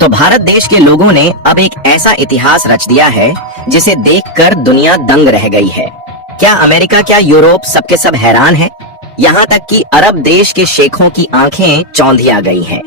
तो भारत देश के लोगों ने अब एक ऐसा इतिहास रच दिया है जिसे देखकर दुनिया दंग रह गई है। क्या अमेरिका, क्या यूरोप, सबके सब हैरान हैं। यहाँ तक कि अरब देश के शेखों की आंखें चौंधिया गई हैं।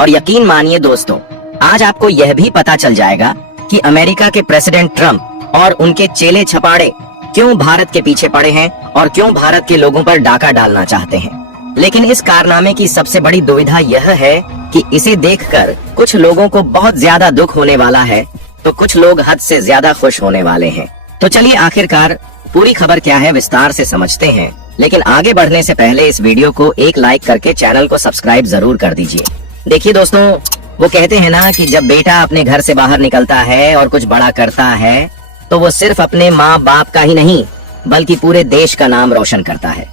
और यकीन मानिए दोस्तों, आज आपको यह भी पता चल जाएगा कि अमेरिका के प्रेसिडेंट ट्रम्प और उनके चेले छपाड़े क्यों भारत के पीछे पड़े हैं और क्यों भारत के लोगों पर डाका डालना चाहते हैं। लेकिन इस कारनामे की सबसे बड़ी दुविधा यह है कि इसे देखकर कुछ लोगों को बहुत ज्यादा दुख होने वाला है, तो कुछ लोग हद से ज्यादा खुश होने वाले हैं। तो चलिए आखिरकार पूरी खबर क्या है विस्तार से समझते हैं। लेकिन आगे बढ़ने से पहले इस वीडियो को एक लाइक करके चैनल को सब्सक्राइब जरूर कर दीजिए। देखिए दोस्तों, वो कहते हैं ना कि जब बेटा अपने घर से बाहर निकलता है और कुछ बड़ा करता है तो वो सिर्फ अपने माँ बाप का ही नहीं बल्कि पूरे देश का नाम रोशन करता है।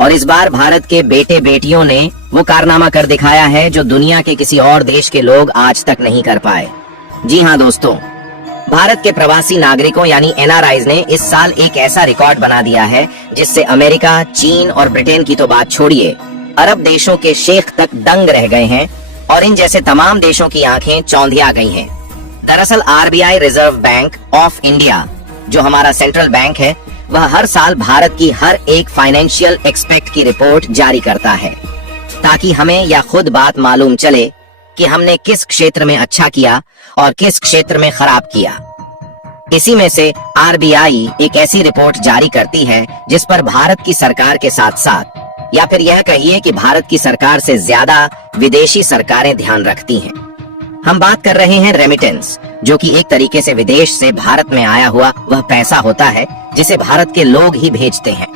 और इस बार भारत के बेटे बेटियों ने वो कारनामा कर दिखाया है जो दुनिया के किसी और देश के लोग आज तक नहीं कर पाए। जी हाँ दोस्तों, भारत के प्रवासी नागरिकों यानी एनआरआईज ने इस साल एक ऐसा रिकॉर्ड बना दिया है जिससे अमेरिका, चीन और ब्रिटेन की तो बात छोड़िए, अरब देशों के शेख तक दंग रह गए हैं और इन जैसे तमाम देशों की आंखें चौंधिया गई हैं। दरअसल RBI reserve bank of India, जो हमारा सेंट्रल बैंक है, वह हर साल भारत की हर एक फाइनेंशियल एक्सपेक्ट की रिपोर्ट जारी करता है ताकि हमें या खुद बात मालूम चले कि हमने किस क्षेत्र में अच्छा किया और किस क्षेत्र में खराब किया। इसी में से आरबीआई एक ऐसी रिपोर्ट जारी करती है जिस पर भारत की सरकार के साथ साथ, या फिर यह कहिए कि भारत की सरकार से ज्यादा विदेशी सरकारें ध्यान रखती हैं। हम बात कर रहे हैं रेमिटेंस, जो कि एक तरीके से विदेश से भारत में आया हुआ वह पैसा होता है जिसे भारत के लोग ही भेजते हैं।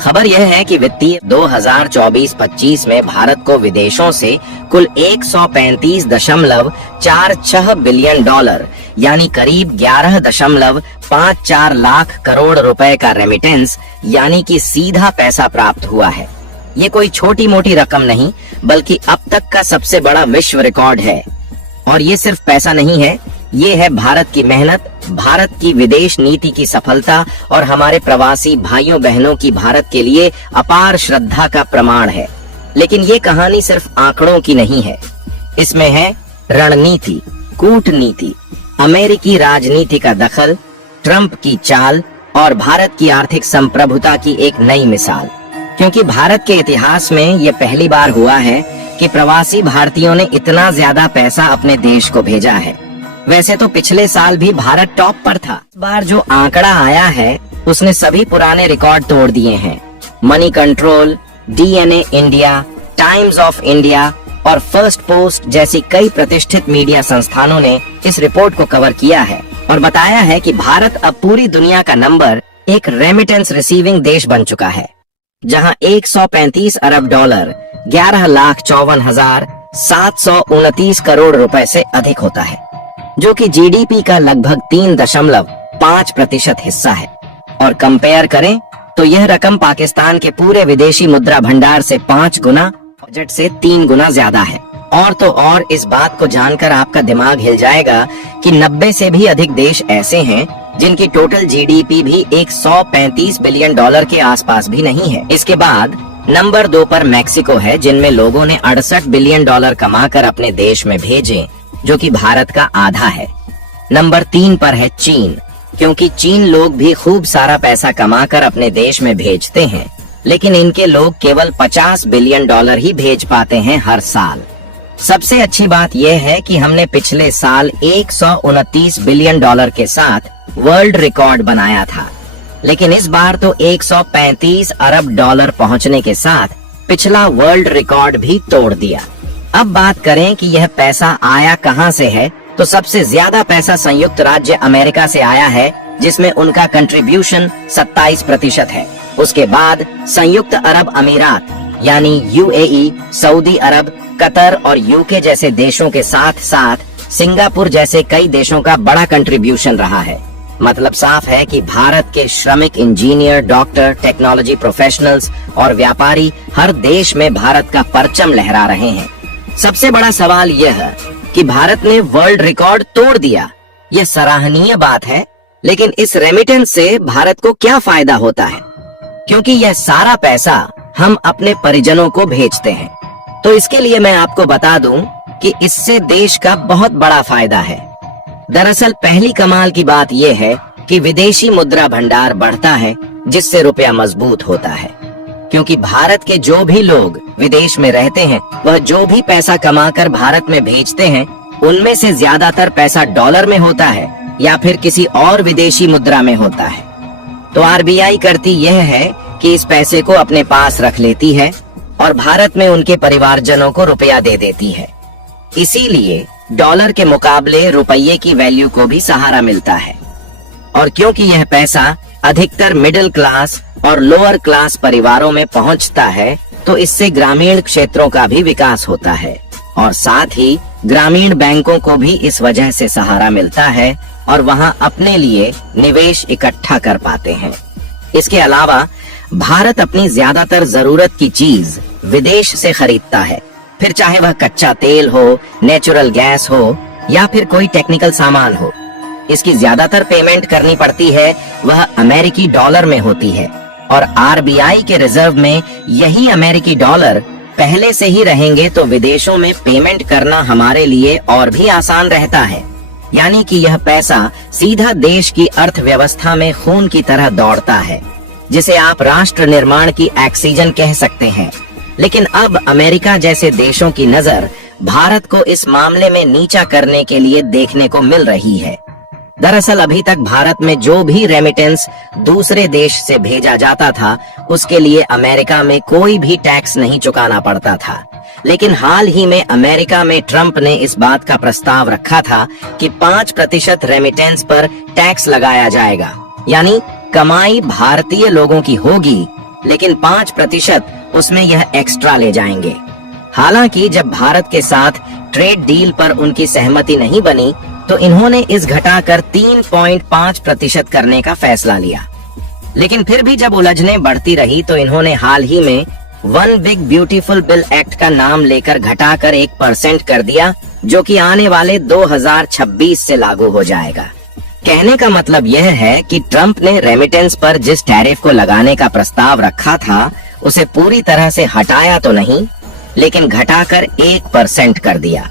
खबर यह है कि वित्तीय 2024-25 में भारत को विदेशों से कुल 135.46 बिलियन डॉलर यानी करीब 11.54 लाख करोड़ रुपए का रेमिटेंस यानी कि सीधा पैसा प्राप्त हुआ है। ये कोई छोटी मोटी रकम नहीं बल्कि अब तक का सबसे बड़ा विश्व रिकॉर्ड है। और ये सिर्फ पैसा नहीं है, ये है भारत की मेहनत, भारत की विदेश नीति की सफलता और हमारे प्रवासी भाइयों बहनों की भारत के लिए अपार श्रद्धा का प्रमाण है। लेकिन ये कहानी सिर्फ आंकड़ों की नहीं है, इसमें है रणनीति, कूटनीति, अमेरिकी राजनीति का दखल, ट्रंप की चाल और भारत की आर्थिक संप्रभुता की एक नई मिसाल। क्योंकि भारत के इतिहास में ये पहली बार हुआ है कि प्रवासी भारतीयों ने इतना ज्यादा पैसा अपने देश को भेजा है। वैसे तो पिछले साल भी भारत टॉप पर था। इस बार जो आंकड़ा आया है उसने सभी पुराने रिकॉर्ड तोड़ दिए हैं। Money control, DNA India, times of India और फर्स्ट पोस्ट जैसी कई प्रतिष्ठित मीडिया संस्थानों ने इस रिपोर्ट को कवर किया है और बताया है कि भारत अब पूरी दुनिया का नंबर एक रेमिटेंस रिसीविंग देश बन चुका है, जहां 135 अरब डॉलर 11,54,729 करोड़ रुपए से अधिक होता है, जो कि जीडीपी का लगभग 3.5% हिस्सा है। और कंपेयर करें तो यह रकम पाकिस्तान के पूरे विदेशी मुद्रा भंडार से 5 गुना, बजट से 3 गुना ज्यादा है। और तो और इस बात को जानकर आपका दिमाग हिल जाएगा कि 90 से भी अधिक देश ऐसे हैं जिनकी टोटल जीडीपी भी 135 बिलियन डॉलर के आसपास भी नहीं है। इसके बाद नंबर 2 पर मैक्सिको है, जिनमें लोगों ने 68 बिलियन डॉलर कमाकर अपने देश में भेजे, जो कि भारत का आधा है। नंबर 3 पर है चीन, क्योंकि चीन लोग भी खूब सारा पैसा कमाकर अपने देश में भेजते हैं, लेकिन इनके लोग केवल 50 बिलियन डॉलर ही भेज पाते हैं हर साल। सबसे अच्छी बात यह है कि हमने पिछले साल 129 बिलियन डॉलर के साथ वर्ल्ड रिकॉर्ड बनाया था, लेकिन इस बार तो 135 अरब डॉलर पहुंचने के साथ पिछला वर्ल्ड रिकॉर्ड भी तोड़ दिया। अब बात करें कि यह पैसा आया कहां से है, तो सबसे ज्यादा पैसा संयुक्त राज्य अमेरिका से आया है, जिसमें उनका कंट्रीब्यूशन 27% है। उसके बाद संयुक्त अरब अमीरात यानी यूएई, सऊदी अरब, कतर और यूके जैसे देशों के साथ साथ सिंगापुर जैसे कई देशों का बड़ा कंट्रीब्यूशन रहा है। मतलब साफ है कि भारत के श्रमिक, इंजीनियर, डॉक्टर, टेक्नोलॉजी प्रोफेशनल्स और व्यापारी हर देश में भारत का परचम लहरा रहे हैं। सबसे बड़ा सवाल यह है कि भारत ने वर्ल्ड रिकॉर्ड तोड़ दिया। यह सराहनीय बात है, लेकिन इस रेमिटेंस से भारत को क्या फायदा होता है? क्योंकि यह सारा पैसा हम अपने परिजनों को भेजते हैं। तो इसके लिए मैं आपको बता दूं कि इससे देश का बहुत बड़ा फायदा है। दरअसल पहली कमाल की बात यह है कि विदेशी मुद्रा भंडार बढ़ता है, जिससे रुपया मजबूत होता है। क्योंकि भारत के जो भी लोग विदेश में रहते हैं, वह जो भी पैसा कमाकर भारत में भेजते हैं, उनमें से ज्यादातर पैसा डॉलर में होता है या फिर किसी और विदेशी मुद्रा में होता है। तो आरबीआई करती यह है कि इस पैसे को अपने पास रख लेती है और भारत में उनके परिवारजनों को रुपया दे देती है। इसीलिए डॉलर के मुकाबले रुपये की वैल्यू को भी सहारा मिलता है। और क्योंकि यह पैसा अधिकतर मिडिल क्लास और लोअर क्लास परिवारों में पहुंचता है, तो इससे ग्रामीण क्षेत्रों का भी विकास होता है और साथ ही ग्रामीण बैंकों को भी इस वजह से सहारा मिलता है और वहां अपने लिए निवेश इकट्ठा कर पाते हैं। इसके अलावा भारत अपनी ज्यादातर जरूरत की चीज विदेश से खरीदता है, फिर चाहे वह कच्चा तेल हो, नेचुरल गैस हो या फिर कोई टेक्निकल सामान हो। इसकी ज्यादातर पेमेंट करनी पड़ती है वह अमेरिकी डॉलर में होती है और आरबीआई के रिजर्व में यही अमेरिकी डॉलर पहले से ही रहेंगे, तो विदेशों में पेमेंट करना हमारे लिए और भी आसान रहता है। यानी कि यह पैसा सीधा देश की अर्थव्यवस्था में खून की तरह दौड़ता है, जिसे आप राष्ट्र निर्माण की ऑक्सीजन कह सकते हैं। लेकिन अब अमेरिका जैसे देशों की नजर भारत को इस मामले में नीचा करने के लिए देखने को मिल रही है। दरअसल अभी तक भारत में जो भी रेमिटेंस दूसरे देश से भेजा जाता था, उसके लिए अमेरिका में कोई भी टैक्स नहीं चुकाना पड़ता था। लेकिन हाल ही में अमेरिका में ट्रंप ने इस बात का प्रस्ताव रखा था कि 5% रेमिटेंस पर टैक्स लगाया जाएगा। यानी कमाई भारतीय लोगों की होगी, लेकिन 5% उसमें यह एक्स्ट्रा ले जाएंगे। हालांकि जब भारत के साथ ट्रेड डील पर उनकी सहमति नहीं बनी, तो इन्होंने इस घटाकर 3.5% करने का फैसला लिया। लेकिन फिर भी जब उलझनें बढ़ती रही, तो इन्होंने हाल ही में one big beautiful bill act का नाम लेकर घटाकर 1% कर दिया, जो कि आने वाले 2026 से लागू हो जाएगा। कहने का मतलब यह है कि ट्रंप ने रेमिटेंस पर जिस टैरिफ को लगाने का प्रस्ताव रखा था, उसे पूरी तरह से हटाया तो नहीं, लेकिन घटाकर 1% कर दिया।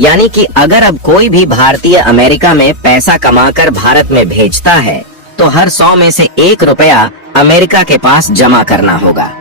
यानी कि अगर अब कोई भी भारतीय अमेरिका में पैसा कमाकर भारत में भेजता है, तो हर 100 में से 1 रुपया अमेरिका के पास जमा करना होगा।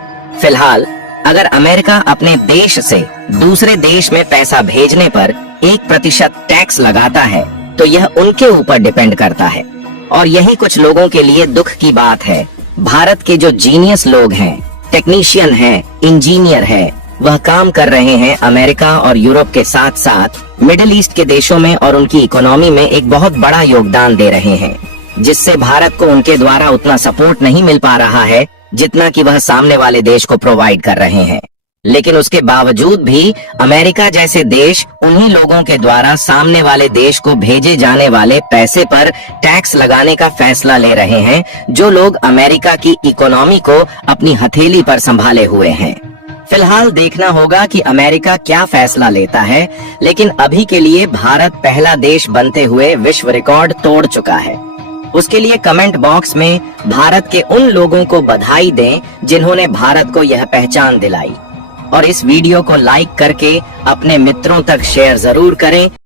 फिलहाल अगर अमेरिका अपने देश से दूसरे देश में पैसा भेजने पर 1% टैक्स लगाता है, तो यह उनके ऊपर डिपेंड करता है। और यही कुछ लोगों के लिए दुख की बात है। भारत के जो जीनियस लोग हैं, टेक्नीशियन हैं, इंजीनियर हैं, वह काम कर रहे हैं अमेरिका और यूरोप के साथ साथ मिडिल ईस्ट के देशों में और उनकी इकोनॉमी में एक बहुत बड़ा योगदान दे रहे हैं, जिससे भारत को उनके द्वारा उतना सपोर्ट नहीं मिल पा रहा है जितना कि वह सामने वाले देश को प्रोवाइड कर रहे हैं। लेकिन उसके बावजूद भी अमेरिका जैसे देश उन्हीं लोगों के द्वारा सामने वाले देश को भेजे जाने वाले पैसे पर टैक्स लगाने का फैसला ले रहे हैं, जो लोग अमेरिका की इकोनॉमी को अपनी हथेली पर संभाले हुए हैं। फिलहाल देखना होगा कि अमेरिका क्या फैसला लेता है, लेकिन अभी के लिए भारत पहला देश बनते हुए विश्व रिकॉर्ड तोड़ चुका है। उसके लिए कमेंट बॉक्स में भारत के उन लोगों को बधाई दें जिन्होंने भारत को यह पहचान दिलाई, और इस वीडियो को लाइक करके अपने मित्रों तक शेयर जरूर करें।